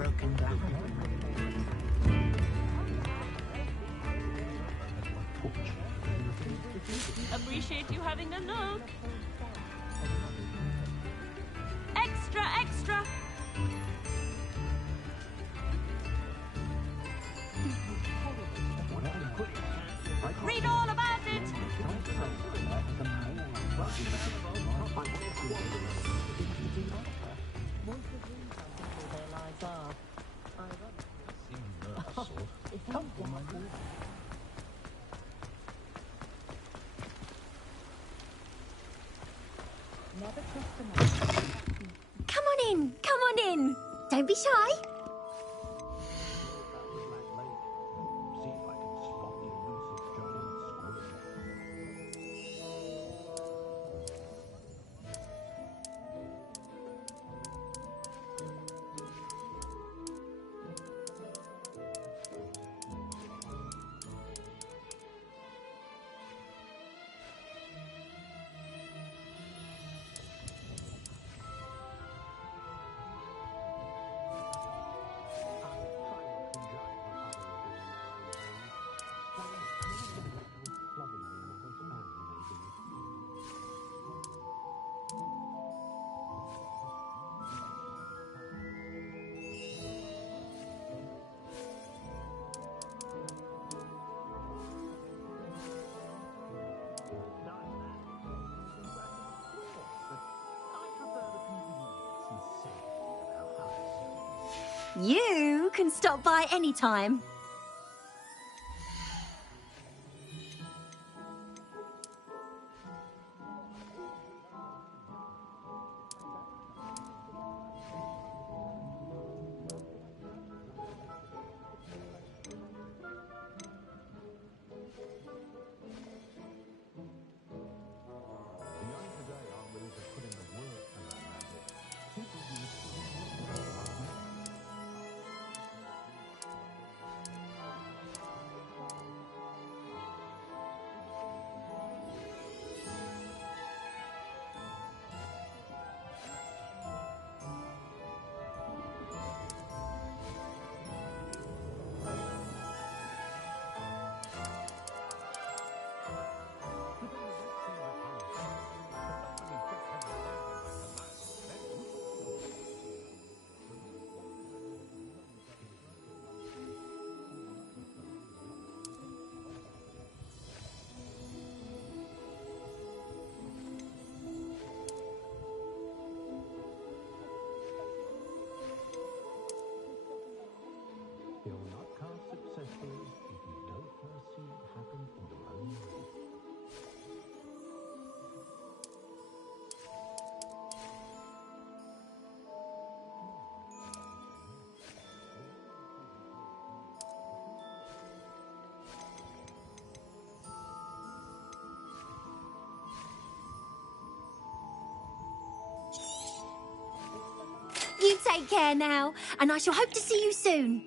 broken down. Appreciate you having a look. Extra, extra. Read all about it. Come on in, come on in. Don't be shy. You can stop by any time. You'll not cast successfully if you don't first see it happen in your own way. You take care now, and I shall hope to see you soon.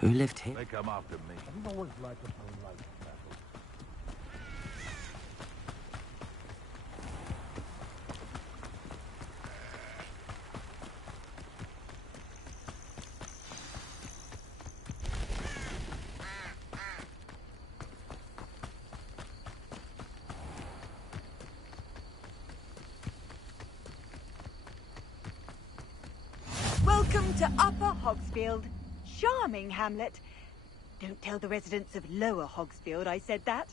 Who lived here? They come after me. I've always liked a polite battle. Welcome to Upper Hogsfield. Charming hamlet. Don't tell the residents of Lower Hogsfield I said that.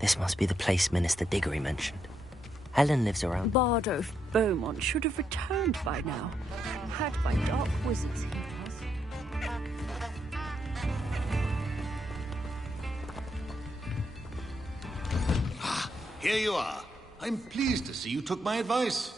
This must be the place Minister Diggory mentioned. Helen lives around... Bardo Beaumont should have returned by now. Had by dark wizards, he was. Here you are. I'm pleased to see you took my advice.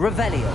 Revelio.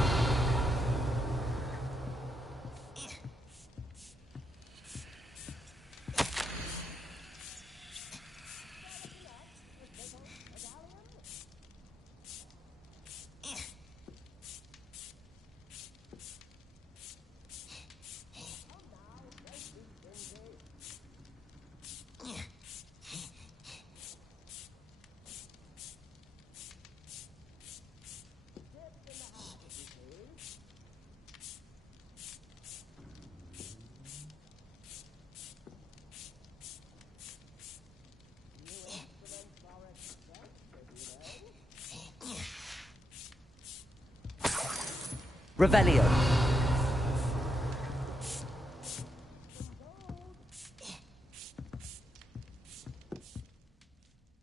Revelio.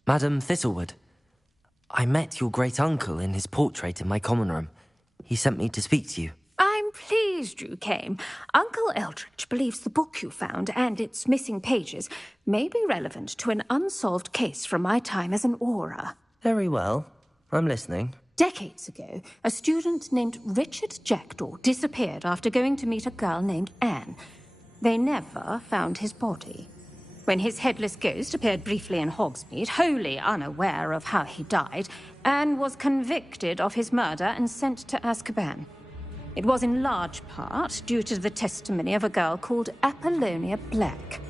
Madam Thistlewood, I met your great-uncle in his portrait in my common room. He sent me to speak to you. I'm pleased you came. Uncle Eldridge believes the book you found and its missing pages may be relevant to an unsolved case from my time as an Auror. Very well. I'm listening. Decades ago, a student named Richard Jackdaw disappeared after going to meet a girl named Anne. They never found his body. When his headless ghost appeared briefly in Hogsmeade, wholly unaware of how he died, Anne was convicted of his murder and sent to Azkaban. It was in large part due to the testimony of a girl called Apollonia Black.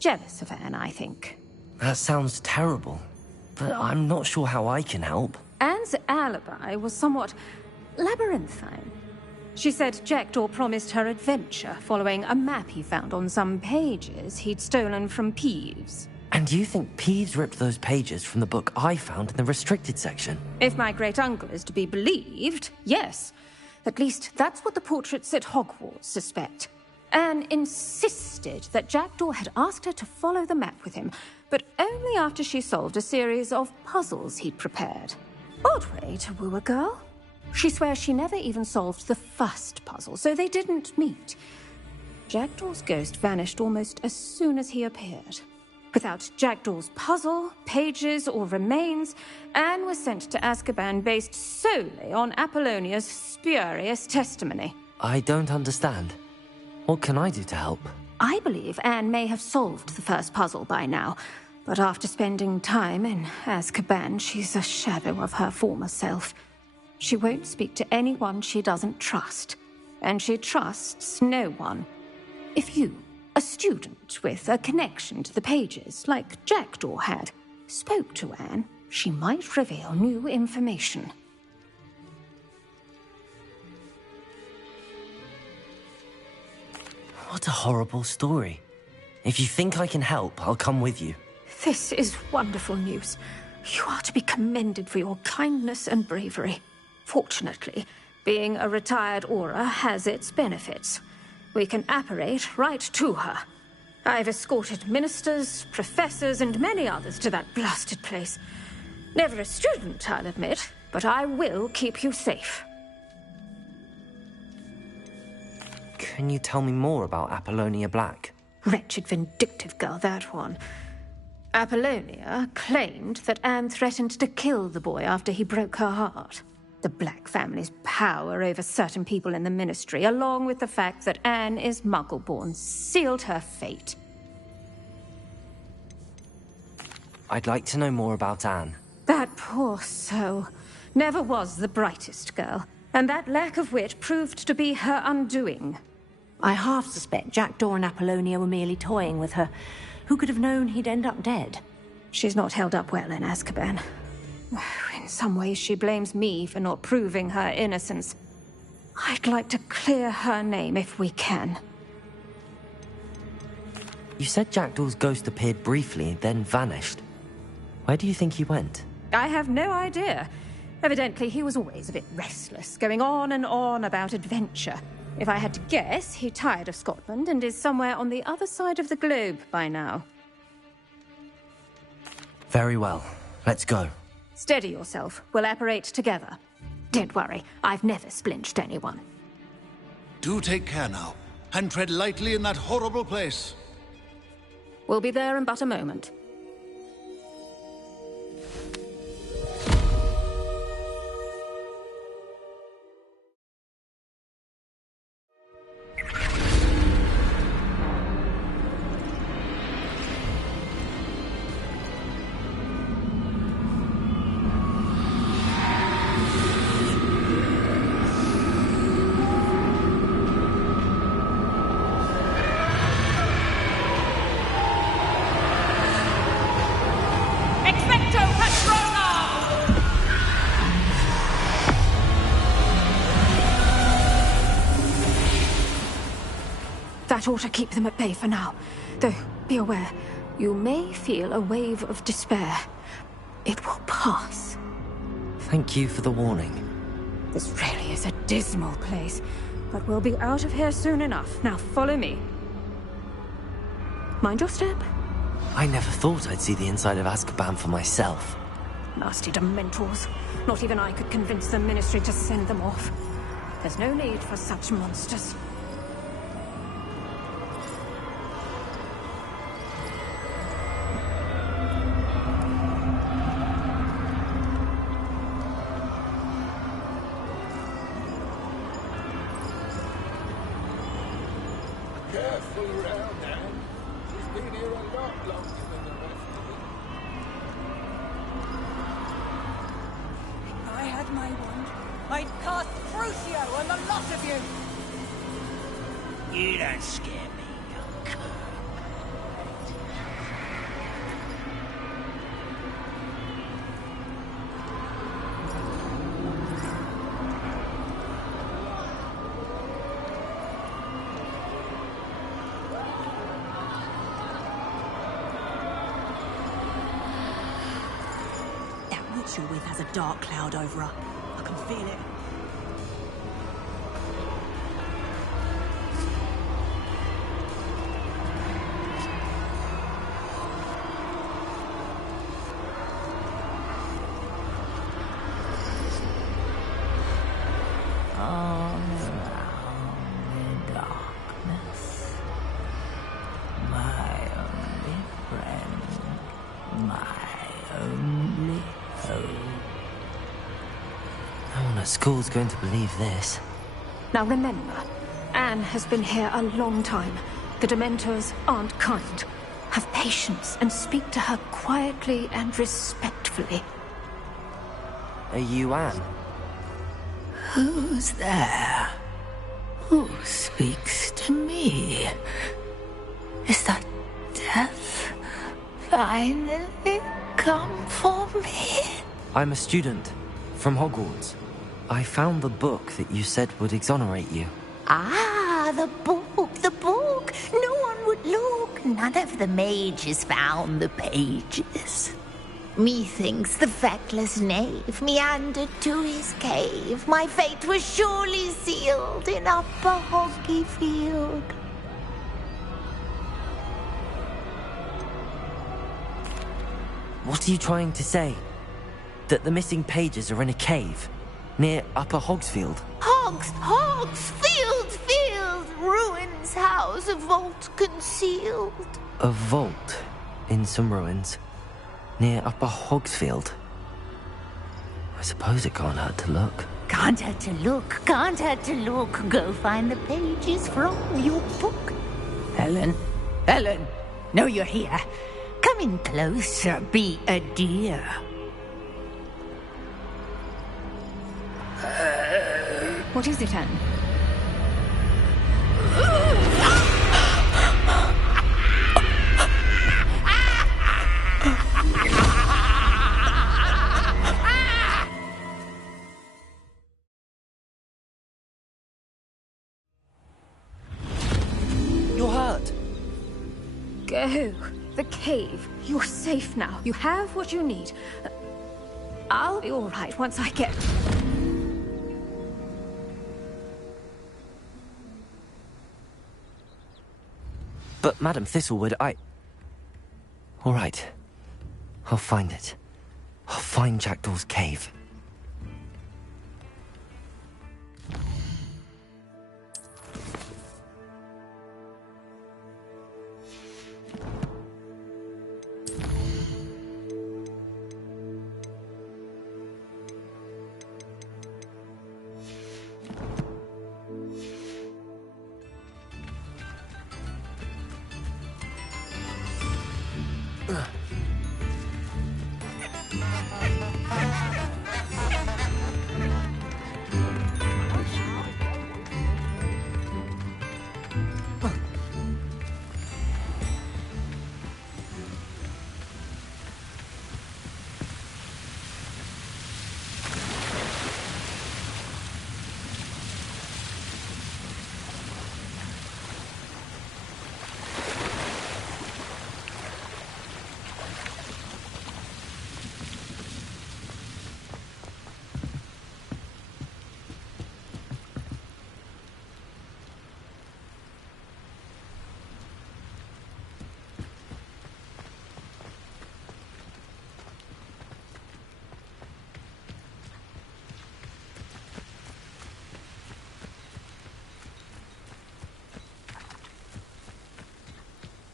Jealous of Anne, I think. That sounds terrible, but I'm not sure how I can help. Anne's alibi was somewhat labyrinthine. She said Jackdaw promised her adventure following a map he found on some pages he'd stolen from Peeves. And you think Peeves ripped those pages from the book I found in the restricted section? If my great-uncle is to be believed, yes. At least that's what the portraits at Hogwarts suspect. Anne insisted that Jackdaw had asked her to follow the map with him, but only after she solved a series of puzzles he'd prepared. Odd way to woo a girl. She swears she never even solved the first puzzle, so they didn't meet. Jackdaw's ghost vanished almost as soon as he appeared. Without Jackdaw's puzzle, pages, or remains, Anne was sent to Azkaban based solely on Apollonia's spurious testimony. I don't understand. What can I do to help? I believe Anne may have solved the first puzzle by now, but after spending time in Azkaban, she's a shadow of her former self. She won't speak to anyone she doesn't trust, and she trusts no one. If you, a student with a connection to the pages, like Jackdaw had, spoke to Anne, she might reveal new information. What a horrible story. If you think I can help, I'll come with you. This is wonderful news. You are to be commended for your kindness and bravery. Fortunately, being a retired Auror has its benefits. We can apparate right to her. I've escorted ministers, professors, and many others to that blasted place. Never a student, I'll admit, but I will keep you safe. Can you tell me more about Apollonia Black? Wretched, vindictive girl, that one. Apollonia claimed that Anne threatened to kill the boy after he broke her heart. The Black family's power over certain people in the Ministry, along with the fact that Anne is Muggle-born, sealed her fate. I'd like to know more about Anne. That poor soul never was the brightest girl, and that lack of wit proved to be her undoing. I half suspect Jackdaw and Apollonia were merely toying with her. Who could have known he'd end up dead? She's not held up well in Azkaban. In some ways, she blames me for not proving her innocence. I'd like to clear her name if we can. You said Jackdaw's ghost appeared briefly, then vanished. Where do you think he went? I have no idea. Evidently, he was always a bit restless, going on and on about adventure. If I had to guess, he tired of Scotland and is somewhere on the other side of the globe by now. Very well. Let's go. Steady yourself. We'll apparate together. Don't worry, I've never splinched anyone. Do take care now, and tread lightly in that horrible place. We'll be there in but a moment. That ought to keep them at bay for now. Though, be aware, you may feel a wave of despair. It will pass. Thank you for the warning. This really is a dismal place, but we'll be out of here soon enough. Now follow me. Mind your step. I never thought I'd see the inside of Azkaban for myself. Nasty Dementors. Not even I could convince the Ministry to send them off. There's no need for such monsters. Careful around, Anne. She's been here a lot longer than the rest of them. If I had my wand, I'd cast Crucio on the lot of you! You don't scare me, young cur. That witch you're with has a dark cloud over her. I can feel it. All around in darkness, my only friend, my only hope. No one at school's going to believe this. Now remember, Anne has been here a long time. The Dementors aren't kind. Have patience and speak to her quietly and respectfully. Are you Anne? Who's there? Who speaks to me? Is that death finally come for me? I'm a student from Hogwarts. I found the book that you said would exonerate you. Ah, the book, the book. No one would look. None of the mages found the pages. Methinks the feckless knave meandered to his cave. My fate was surely sealed in Upper Hoggyfield. What are you trying to say? That the missing pages are in a cave near Upper Hogsfield? Field, ruins house, a vault concealed. A vault in some ruins near Upper Hogsfield. I suppose it can't hurt to look. Can't hurt to look, can't hurt to look. Go find the pages from your book. Helen, know you're here. Come in closer, be a dear. What is it, Anne? You're hurt. Go. The cave. You're safe now. You have what you need. I'll be all right once I get... But, Madam Thistlewood, all right. I'll find it. I'll find Jackdaw's cave.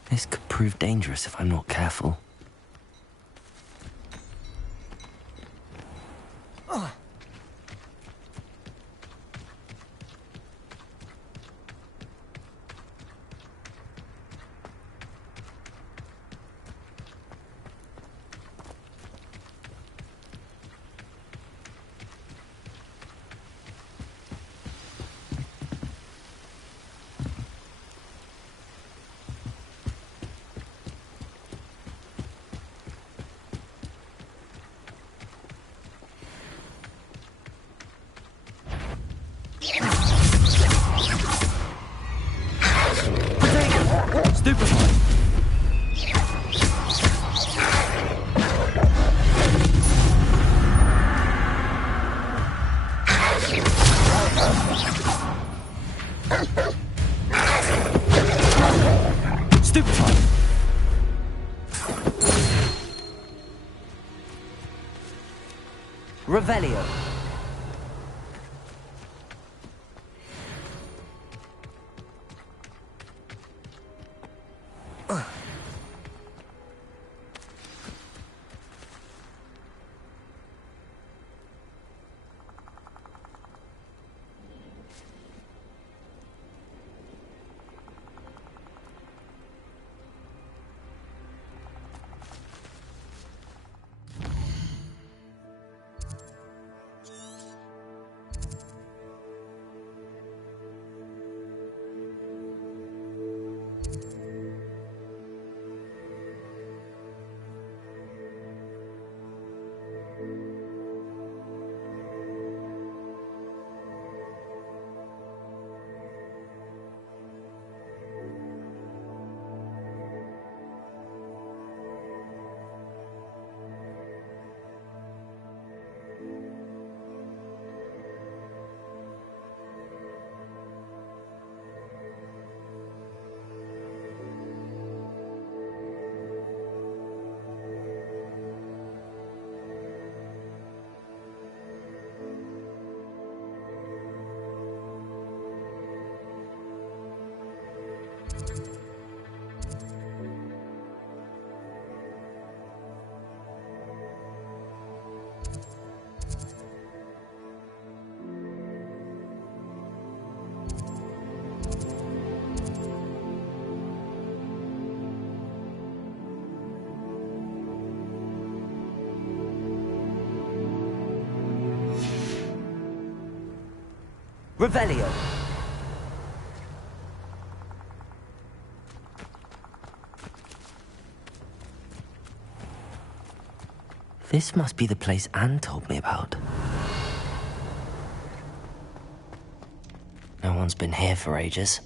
This could prove dangerous if I'm not careful. Stupefy! Stupefy! Revelio. Revelio. This must be the place Anne told me about. No one's been here for ages.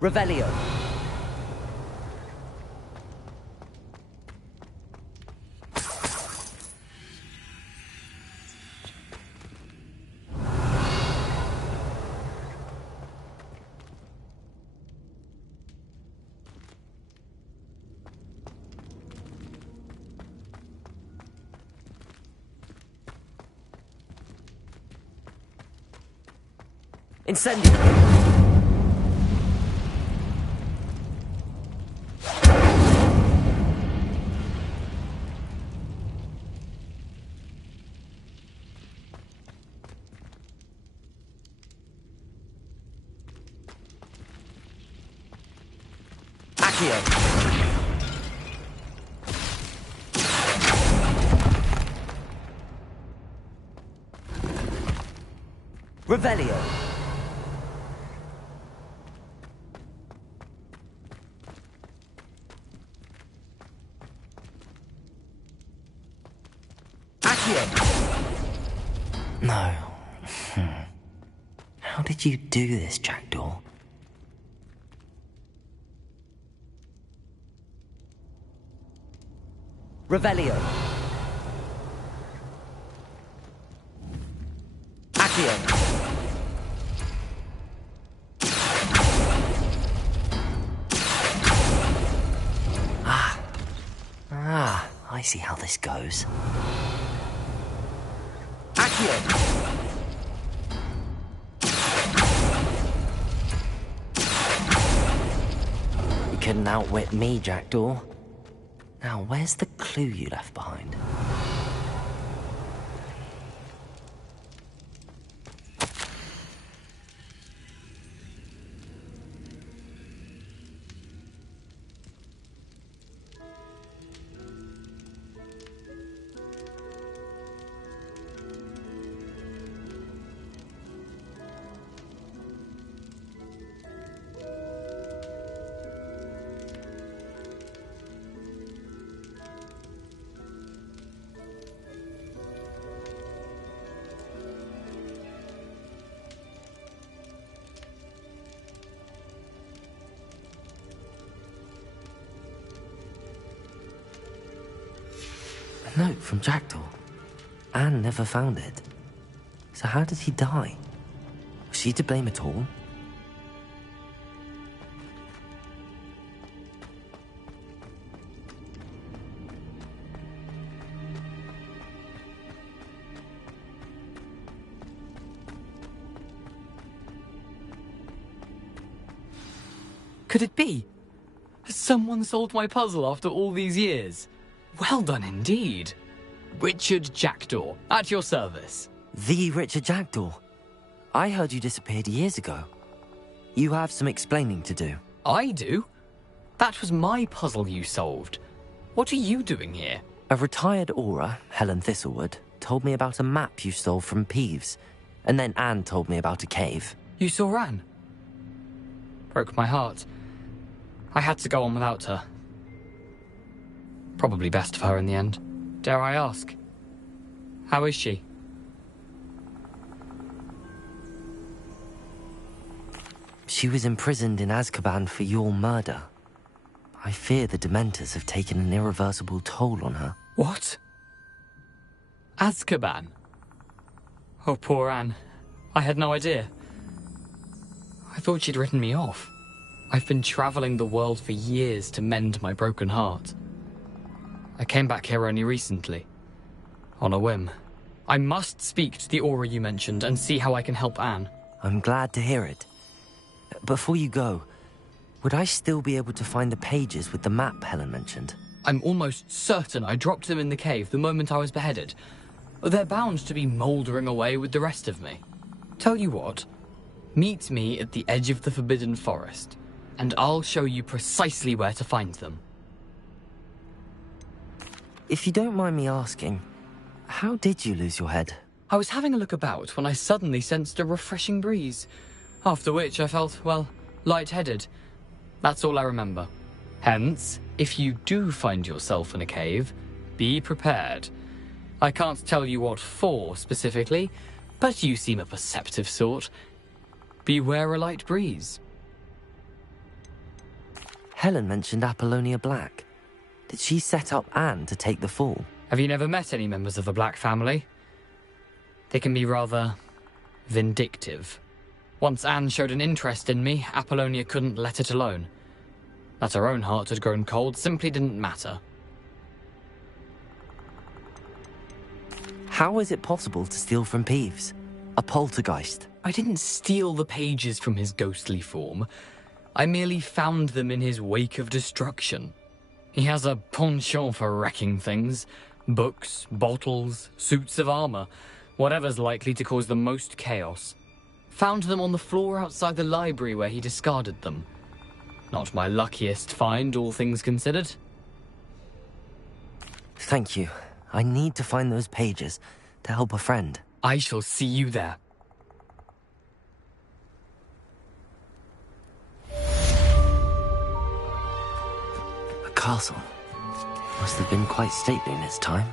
Revelio. Incendio. Accio! Revelio! Accio! No. How did you do this, Jackdaw? Revelio! Accio! I see how this goes. Accio! You couldn't outwit me, Jackdaw. Now, where's the clue you left behind? A note from Jackdaw. Anne never found it. So how did he die? Was she to blame at all? Could it be? Has someone solved my puzzle after all these years? Well done indeed. Richard Jackdaw, at your service. The Richard Jackdaw. I heard you disappeared years ago. You have some explaining to do. I do? That was my puzzle you solved. What are you doing here? A retired Aura, Helen Thistlewood, told me about a map you stole from Peeves, and then Anne told me about a cave. You saw Anne? Broke my heart. I had to go on without her. Probably best for her in the end. Dare I ask? How is she? She was imprisoned in Azkaban for your murder. I fear the Dementors have taken an irreversible toll on her. What? Azkaban? Oh, poor Anne. I had no idea. I thought she'd written me off. I've been traveling the world for years to mend my broken heart. I came back here only recently, on a whim. I must speak to the Aura you mentioned and see how I can help Anne. I'm glad to hear it. Before you go, would I still be able to find the pages with the map Helen mentioned? I'm almost certain I dropped them in the cave the moment I was beheaded. They're bound to be mouldering away with the rest of me. Tell you what, meet me at the edge of the Forbidden Forest, and I'll show you precisely where to find them. If you don't mind me asking, how did you lose your head? I was having a look about when I suddenly sensed a refreshing breeze, after which I felt, well, lightheaded. That's all I remember. Hence, if you do find yourself in a cave, be prepared. I can't tell you what for specifically, but you seem a perceptive sort. Beware a light breeze. Helen mentioned Apollonia Black. Did she set up Anne to take the fall? Have you never met any members of the Black family? They can be rather vindictive. Once Anne showed an interest in me, Apollonia couldn't let it alone. That her own heart had grown cold simply didn't matter. How is it possible to steal from Peeves? A poltergeist? I didn't steal the pages from his ghostly form. I merely found them in his wake of destruction. He has a penchant for wrecking things. Books, bottles, suits of armor, whatever's likely to cause the most chaos. Found them on the floor outside the library where he discarded them. Not my luckiest find, all things considered. Thank you. I need to find those pages to help a friend. I shall see you there. A castle. Must have been quite stately in its time.